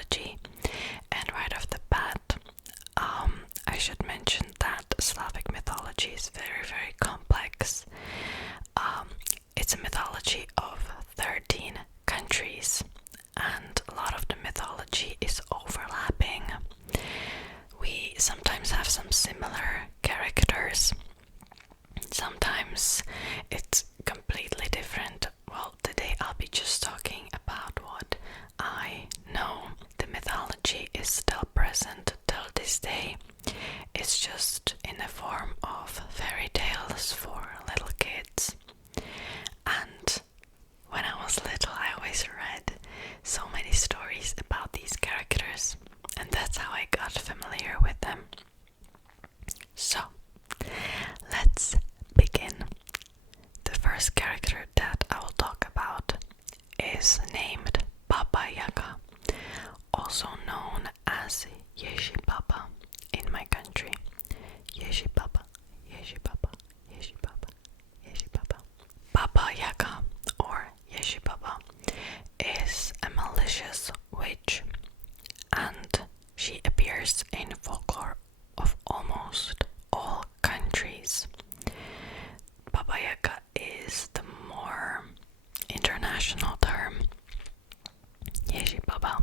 mythology. And right off the bat, I should mention that Slavic mythology is very, very complex. It's a mythology of 13 countries, and a lot of the mythology is overlapping. We sometimes have some similar characters. Sometimes it's completely different. Well, today I'll be just talking about what I know. The mythology is still present till this day. It's just in the form of fairy tales for little kids. And when I was little, I always read so many stories about these characters, and that's how I got familiar with them. So, let's begin. The first character that I will talk about is named Baba Yaga, also known as Ježibaba in my country. Ježibaba, Ježibaba, Ježibaba, Ježibaba. Baba Yaga, or Ježibaba, is a malicious witch, and she appears in folklore of almost all countries. Baba Yaga is the more international term. Ježibaba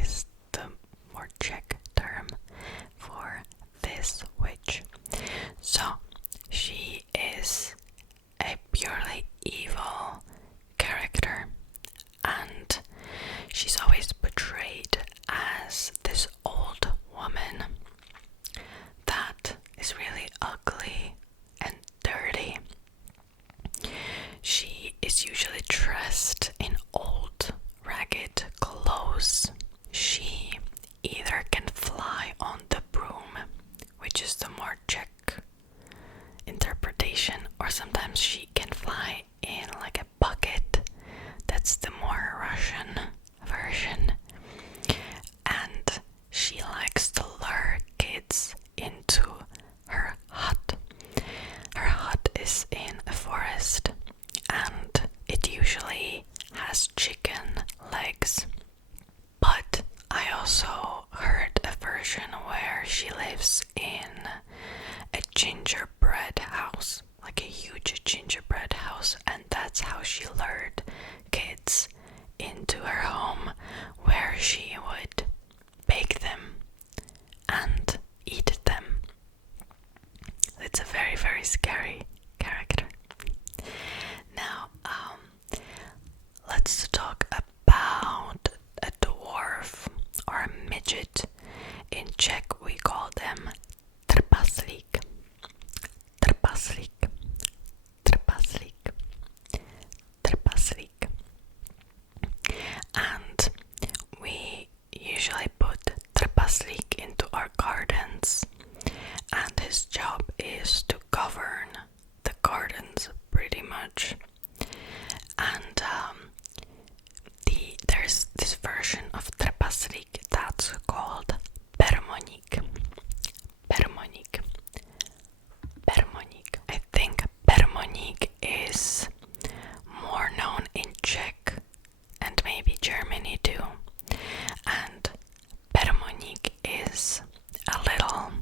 is the more Czech term for this witch. So she is a purely evil character, and she's always portrayed as this old woman that is really ugly and dirty. She is usually dressed in old, ragged clothes. She either can fly on the broom, which is the more Czech interpretation, or sometimes she can fly in like a bucket. That's the more Russian version. And she likes to lure kids into her hut. Her hut is in a forest, and it usually has chicken legs. But I also heard a version where she lives in a gingerbread house, like a huge gingerbread house, and that's how she lured kids into her home, where she would bake them and eat them. It's a very, very scary character. Now, let's talk about a dwarf or a midget. In Czech, we call them Trpaslík. Trpaslík. Trpaslík. Trpaslík. And we usually put Trpaslík into our gardens, and his job is to govern the gardens pretty much. And there's this version of Trpaslík that's called Permoník. Permoník. Permoník. I think Permoník is more known in Czech and maybe Germany too. And Permoník is a little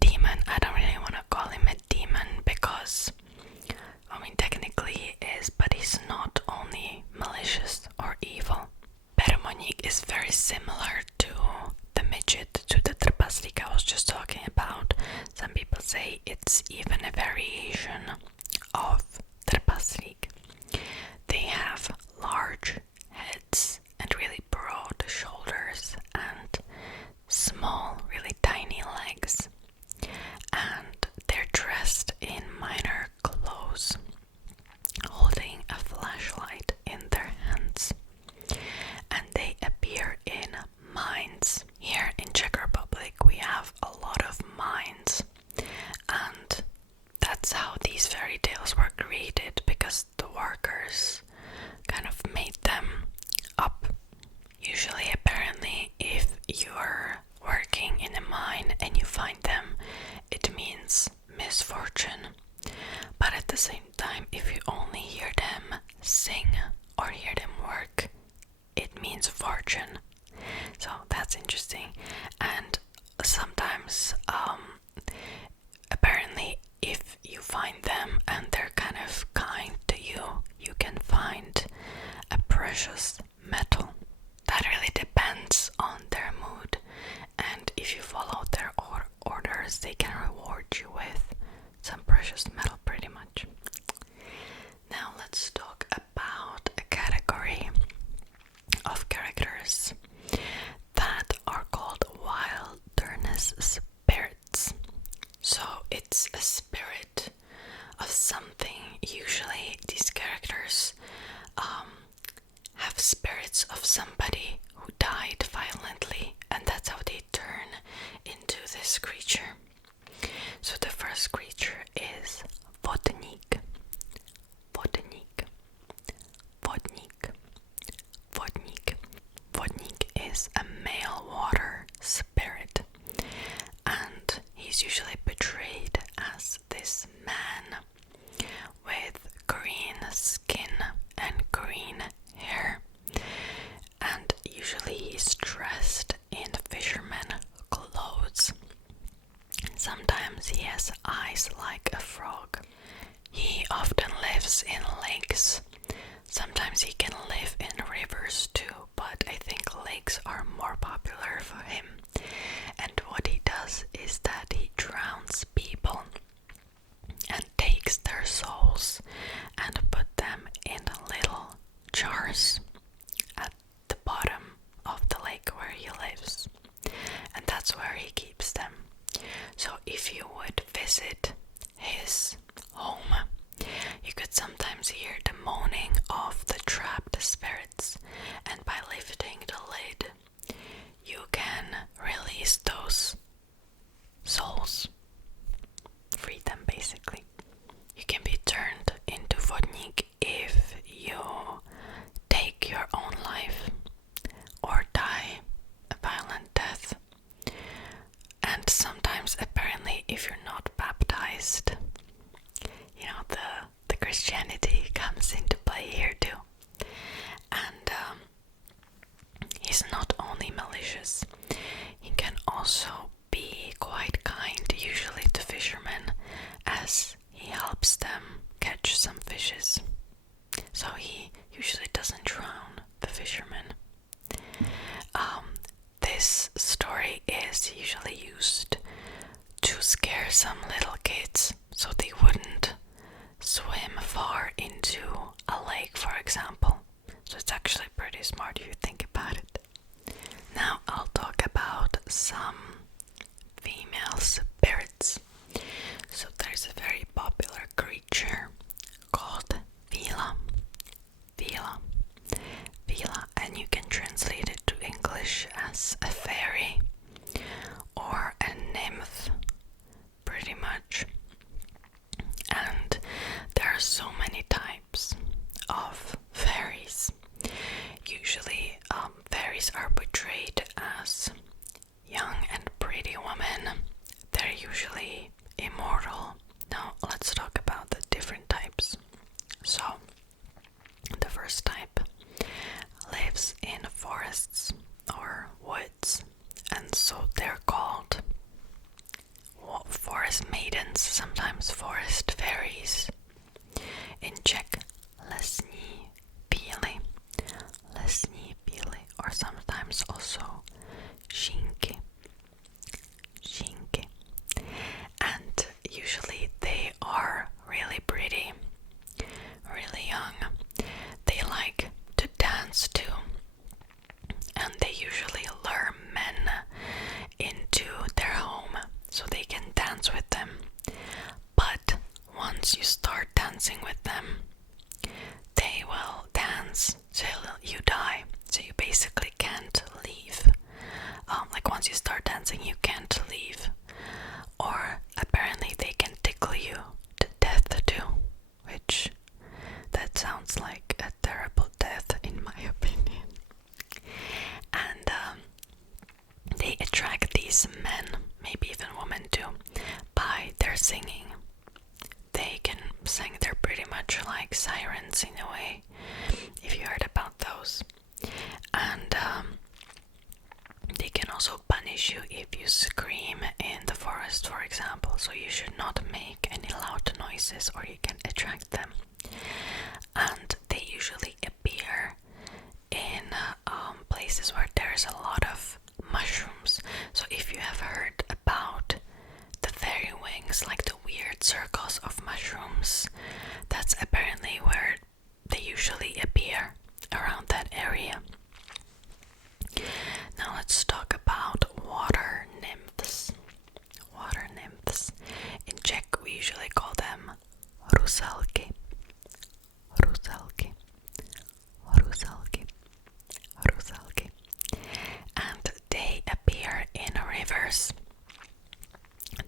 demon. I don't really want to call him a demon because, I mean, technically he is, but he's not only malicious or evil. Permoník is very similar to the midget, to the Trpaslík I was just talking about. Some people say it's even a variation of Trpaslík. They have large heads and really broad shoulders and small, really tiny legs. And they're dressed in minor clothes, holding a flashlight in their hands. And they appear in mines. Here in Czech Republic we have a lot of mines, and that's how these fairy tales were created, because the workers kind of made them up. Usually, apparently, if you're working in a mine and you find them, it means misfortune. But at the same time, if you only hear them sing or hear them work, it means fortune. So that's interesting. And sometimes apparently if you find them and they're kind of kind to you, you can find a precious metal. That really depends on their mood, and if you follow their orders, they can reward you with some precious metal pretty much. Now let's talk about a category of characters that are called wilderness spirits. So it's a spirit of something. Usually these characters have spirits of somebody who died violently, and that's how they turn into this creature. So the first creature is Vodník. Vodník. Vodník. Vodník. Vodník is a male water spirit, and he's usually portrayed as this man with green skin and green hair, and usually he's dressed in fisherman clothes. Sometimes he has eyes like a frog. He often lives in lakes. Sometimes he can live in rivers too, but I think lakes are more popular for him. And what he does is that he drowns people and takes their souls and put them in little jars at the bottom of the lake where he lives. And that's where he keeps them. So if you would visit his home, you could sometimes hear the moaning of the trapped spirits, and by lifting the lid, you can release those souls. Free them, basically. You can be turned into Vodník if you take your own life or die a violent death. And sometimes, apparently, if you're not baptized, you know, the Christianity comes into play here too. And he's not only malicious, he can also be quite kind, usually to fishermen, as he helps them catch some fishes. So he usually doesn't drown the fishermen. This story is usually used to scare some little kids so they wouldn't swim far into a lake, for example. So it's actually pretty smart if you think about it. Now I'll talk about some female spirits. So there's a very popular creature called Víla. Víla. Víla, and you can translate it to English as a fairy or a nymph, pretty much. And there are so many types of fairies. Usually fairies are portrayed as young and pretty women. They're usually immortal. Now let's talk about the different types. So the first type lives in forests or woods, and so they're called forest maidens, sometimes forest fairies. In Czech, Leshy, or sometimes also Šinky. And usually they are really pretty, really young. They like to dance too, and they usually lure men into their home so they can dance with them. But once you start dancing with them, they will dance till you die. So you basically can't leave. Like once you start dancing, you can't leave. Or apparently they can tickle you to death too, which that sounds like a terrible death in my opinion. And they attract these men, maybe even women too, by their singing. They can sing, they're pretty much like sirens in a way, if you heard about those. And issue if you scream in the forest, for example, so you should not make any loud noises or you can attract them. And they usually appear in places where there's a lot of mushrooms. So if you have heard about the fairy wings, like the weird circles of mushrooms, that's apparently where they usually appear, around that area. Now let's talk about water nymphs. Water nymphs. In Czech we usually call them rusalky. Rusalky. Rusalky. Rusalky. And they appear in rivers.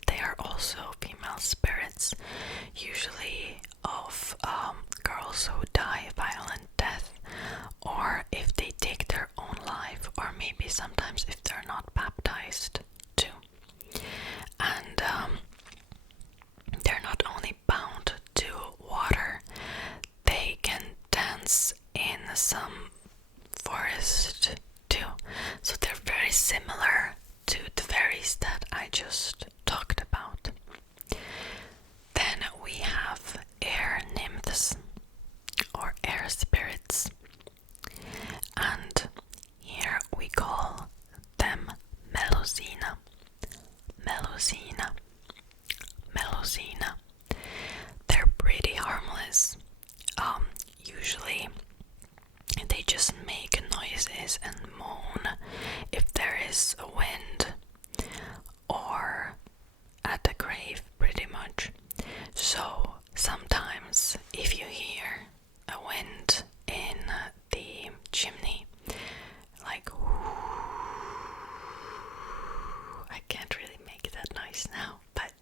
They are also female spirits, usually of girls who die a violent death, or if they take their own life, or maybe sometimes if they're not baptized too. And they're not only bound to water, they can dance in some forest too. So they're very similar to the fairies that I just talked about. Then we have air nymphs or air spirits, and here we call them Melusina. Melusina. Melusina. They're pretty harmless. Usually they just make noises and moan if there is a wind or at the grave, pretty much. So sometimes if you hear a wind in the chimney, like I can't really make that noise now, but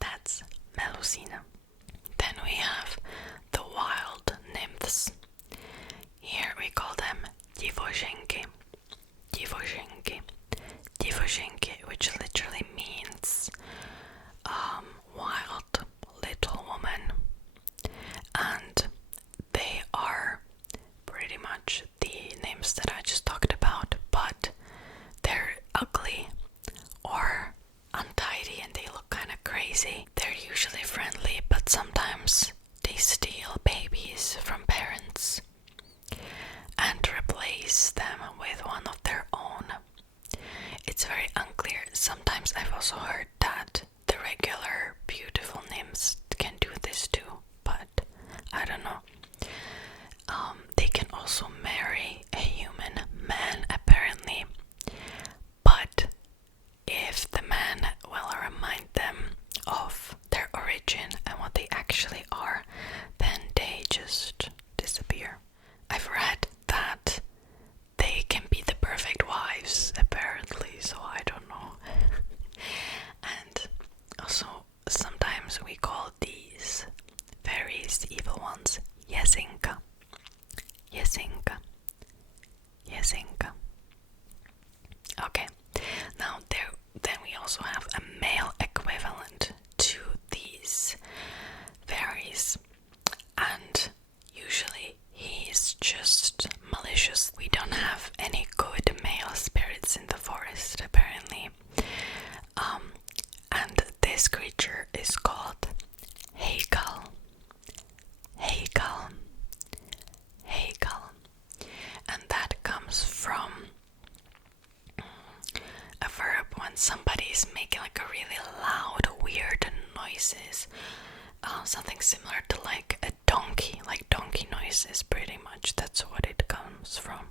that's Melusina. Then we have the wild nymphs. Here we call them Dziewczynki. Dziewczynki. Dziewczynki, which literally means wild little woman. And they are pretty much the names that I just talked about, but they're ugly or untidy and they look kind of crazy. They're usually friendly, but sometimes they steal babies from parents and replace them with one of their own. It's very unclear. Sometimes I've also heard that the regular beautiful nymphs can do this too, but I don't know. They can also marry a human man, apparently, but if the man will remind them of their origin and what they actually are, then they just disappear. I've read that they can be the perfect wives, apparently, so I don't know. And also, sometimes we call these fairies, evil ones, Jezinka. Jezinka. Jezinka. Okay, now then we also have a male equivalent to these fairies, and usually he is just malicious. We don't have any good male spirits in the forest, apparently. And this creature is called Hejkal. Hejkal. Hejkal. And that comes from a verb when somebody is making like a really loud, weird noises. Something similar to like a donkey, like donkey noises, pretty much. That's what it comes from.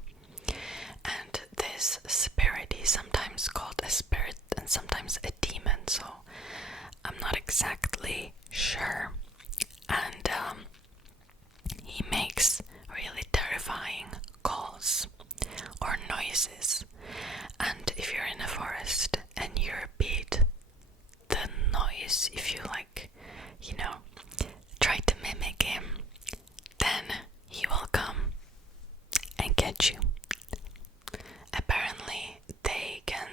And this spirit is sometimes called a spirit and sometimes a demon, so I'm not exactly sure. And he makes really terrifying calls or noises. And if you're in a forest and you repeat the noise, if you like, try to mimic him, then he will come and get you. Apparently they can,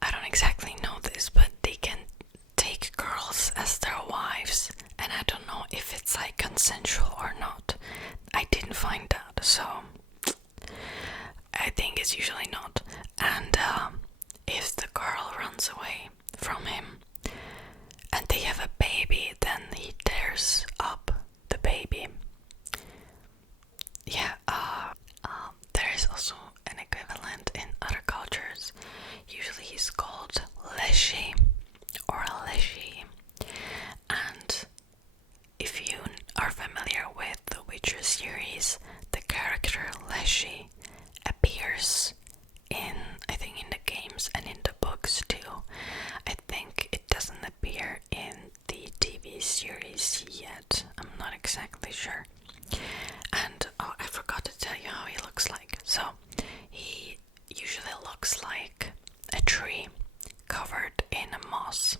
I don't exactly know this, but they can take girls as their wives, and I don't know if it's like consensual or not. I didn't find out, so I think it's usually not. And if the girl runs away from him and they have a baby, then he tears up the baby. Yeah, there is also an equivalent in other cultures. Usually he's called Leshy or Leshy. And if you are familiar with the Witcher series, the character Leshy appears in, I think, in the games and in the books too. I think it doesn't appear in the TV series yet. I'm not exactly sure. And I forgot to tell you how he looks like. So he usually looks like a tree covered in moss.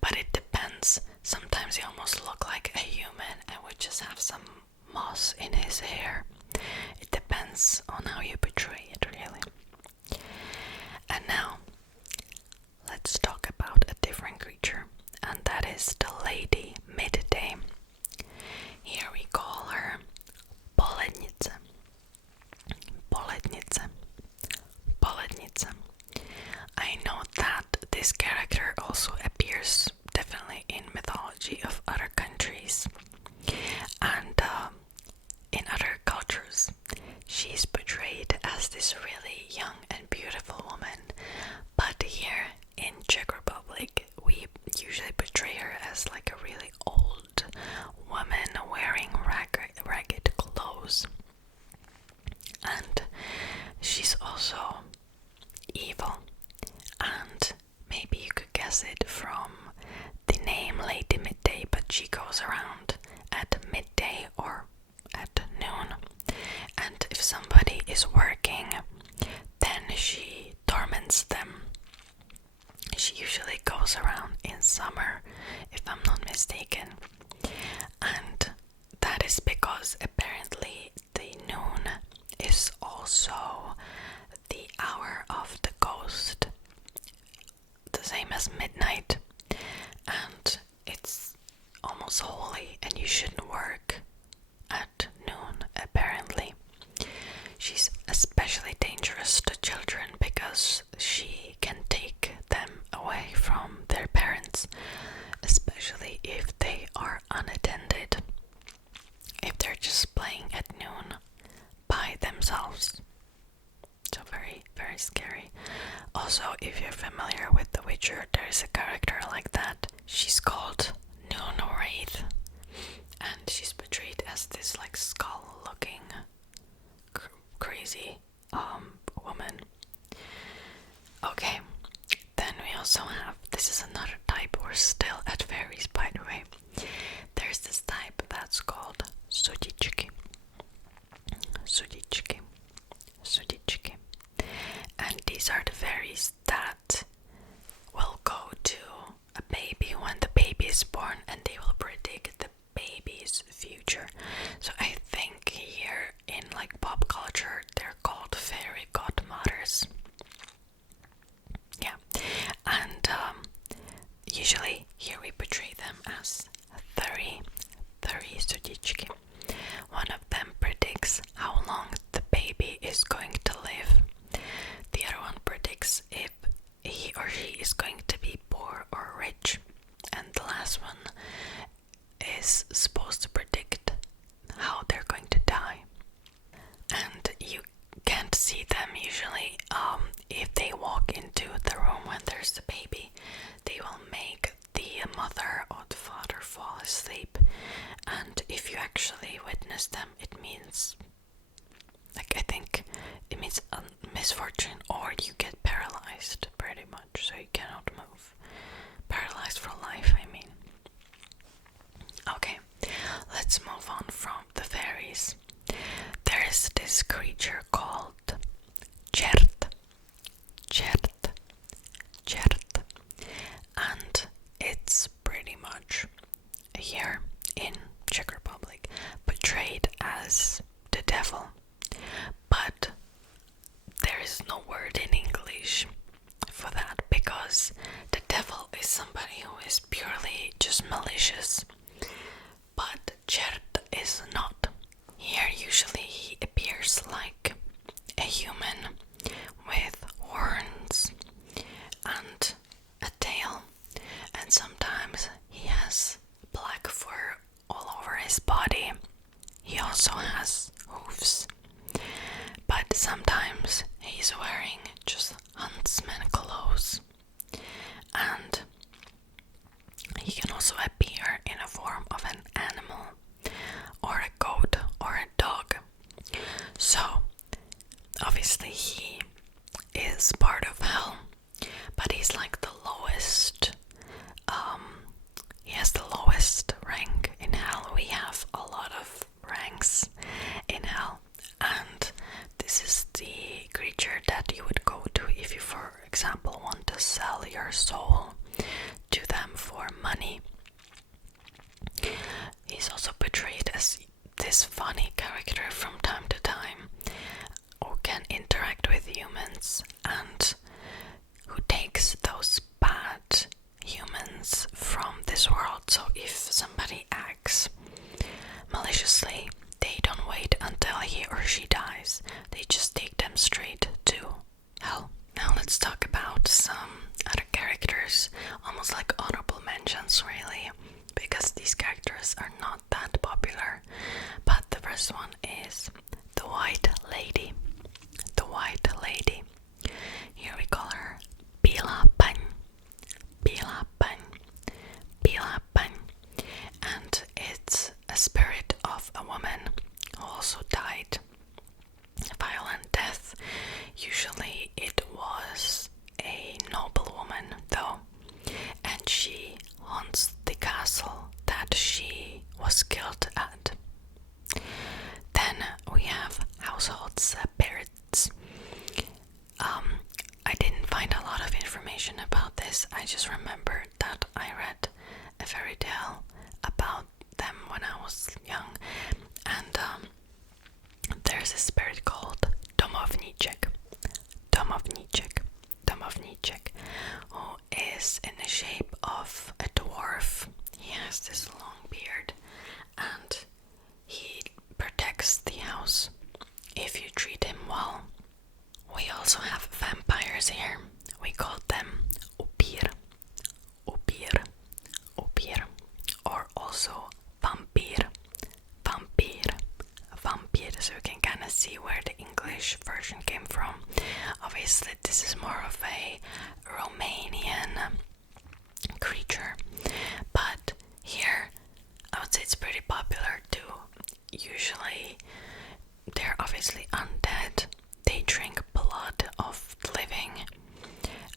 But it depends. Sometimes he almost looks like a human and would just have some moss in his hair. It depends on how you portray it, really. And now, let's talk about a different creature, and that is the Lady Midday. Here we call her Polednice. Polednice. Polednice. I know that this character also appears definitely in mythology of other countries, and in other cultures she's portrayed as this really young and beautiful woman, but here in Czech Republic we usually portray her as like a really old woman wearing ragged clothes, and she's also evil. And maybe you could guess it from the name Lady Midday, but she goes around at midday or at noon. And if somebody is working, then she torments them. She usually goes around in summer, if I'm not mistaken. And that is because apparently the noon is also the hour of the ghost, the same as midnight, and it's almost holy and you shouldn't work at noon apparently. She's especially dangerous to children because she can take them away from their parents, especially if they are unattended, if they're just playing at noon by themselves. So very, very scary. Also, if you're familiar with The Witcher, there is a character like that. She's called Noon Wraith, and she's portrayed as this like skull-looking, crazy woman. Okay, then we also have, this is another type, we're still at fairies by the way. There's this type that's called Sudičky. Sudičky. Sudičky. And these are the fairies that will go to a baby when the baby is born, and they will predict the baby's future. So I think here in like pop culture they're called fairy godmothers. Yeah, and usually here we portray them as 30 Sudičky. One of them predicts how long the baby is going to live. The other one predicts if he or she is going to be poor or rich. And the last one is supposed to predict how they're going to die. And you can't see them usually. If they walk into the room when there's the baby, they will make the mother or the father fall asleep. And if you actually witness them, it means, like, I think it means misfortune, or you get paralyzed pretty much, so you cannot move. Paralyzed for life, I mean. Okay, let's move on from the fairies. There is this creature called Čert. And it's pretty much here in Czech Republic portrayed as the devil, but there is no word in English for that because the devil is somebody who is purely just malicious, but Čert is not. Here usually he appears like a human with horns He's wearing just huntsman clothes, and he can also appear in a form of an animal, or a goat, or a dog. So, obviously he is part of hell, but he's like the lowest, he has the lowest rank in hell. We have a lot of ranks in hell, and this is the creature that you would go to if you, for example, want to sell your soul to them for money. He's also portrayed as this funny character from time to time who can interact with humans and who takes those bad humans from this world. So if somebody acts maliciously, they don't wait until he or she dies. They just take them straight to hell. Now let's talk about some other characters, almost like honorable mentions really, because these characters are not that popular. But the first one is the White Lady. The White Lady. Here we call her Víla. And it's a spirit of a woman who also died a violent death. Usually it was a noble woman though, and she haunts the castle that she was killed at. Then we have household spirits. I didn't find a lot of information about this. I just remembered that I read a fairy tale about them when I was young, and there's a spirit called Domovníček, who is in the shape of a dwarf. He has this long beard, and he protects the house if you treat him well. We also have vampires here. We call them upír, or also vampír, so you can kind of see where the English version came from. Obviously this is more of a Romanian creature, but here I would say it's pretty popular too. Usually they're obviously undead. They drink blood of the living,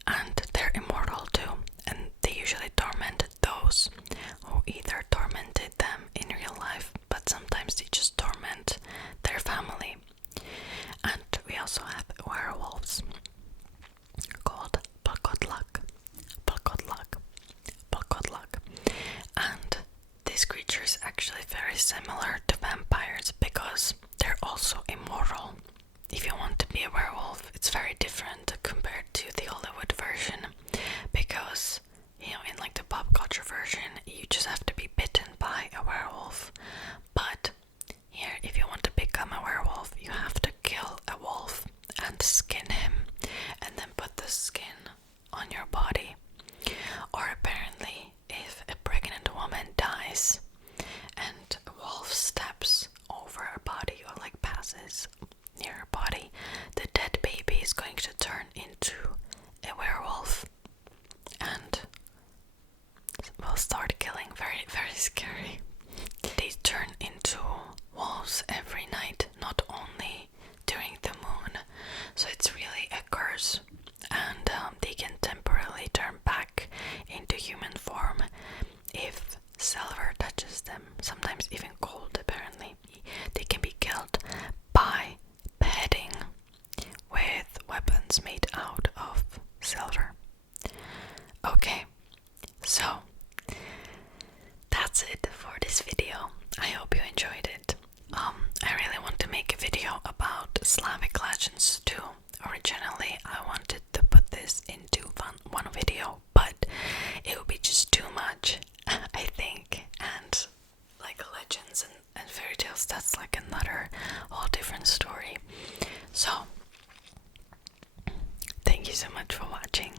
and they're immortal too, and they usually torment those who either tormented them in real life, but sometimes they just torment their family. And we also have werewolves called Polkodlak, and this creature is actually very similar to vampires because they're also immortal. If you want to be a werewolf, it's very different compared to the Hollywood version, because, you know, in like the pop culture version, you just have to be bitten by a werewolf. But here, if you want to become a werewolf, you have to kill a wolf and skin him, and then put the skin on your body. Or apparently, if a pregnant woman dies and a wolf steps over her body or like passes near her body, the dead baby is going to turn into a werewolf and will start killing. Very, very scary. They turn into wolves every night, not only during the moon, so it's really a curse. And they can temporarily turn back into human form if silver touches them, sometimes even gold apparently. They can be killed by beheading with weapons made out of silver. Okay, so that's it for this video. I hope you enjoyed it. I really want to make a video about Slavic legends too. Originally I wanted to put this into one video, but it would be just too much, I think, and like legends and fairy tales, that's like another whole different story. So thank you so much for watching.